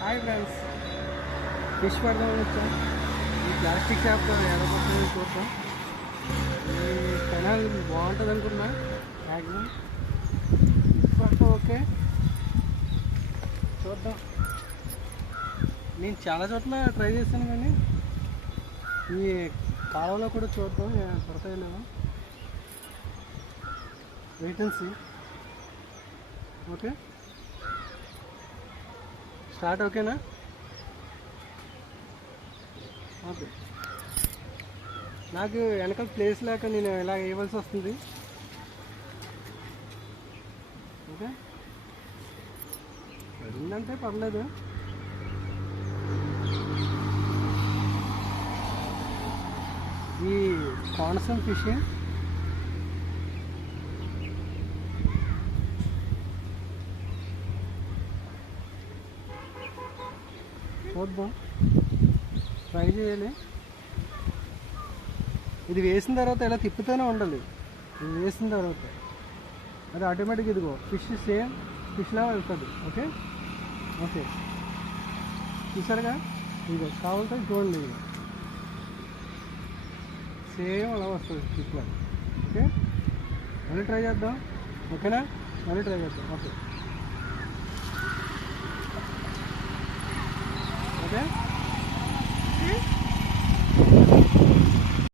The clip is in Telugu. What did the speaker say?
హాయ్ ఫ్రెండ్స్, ఫిష్ పడదామని వచ్చాం. ఈ ప్లాస్టిక్ షాప్ ఎడపడుతుంది చూద్దాం. ఈ కెనాల్ బాగుంటుంది అనుకున్నా. మ్యాక్సిమం ఫిష్ పడతాం. ఓకే, చూద్దాం. నేను చాలా చోట్ల ట్రై చేశాను, కానీ ఈ కాలంలో కూడా చూద్దాం పడతాయి లేవో. Wait and see. Okay, start. ఓకేనా? ఓకే. నాకు వెనకాల ప్లేస్ లేక నేను ఇలా వేయవలసి వస్తుంది. ఓకే, పడిందంటే పర్లేదు. ఈ కోనసీమ ఫిషింగ్ చూద్దాం, ట్రై చేయాలి. ఇది వేసిన తర్వాత ఇలా తిప్పుతూనే ఉండాలి. ఇది వేసిన తర్వాత అది ఆటోమేటిక్ ఇదిగో ఫిష్ సేమ్ ఫిష్లా వెళ్తుంది. ఓకే ఓకే, చూసారుగా? ఇదిగో కావాలంటే చూడండి, ఇది సేమ్ అలా వస్తుంది ఫిష్లా. ఓకే, మళ్ళీ ట్రై చేద్దాం. ఓకేనా? మళ్ళీ ట్రై చేద్దాం. Okay okay.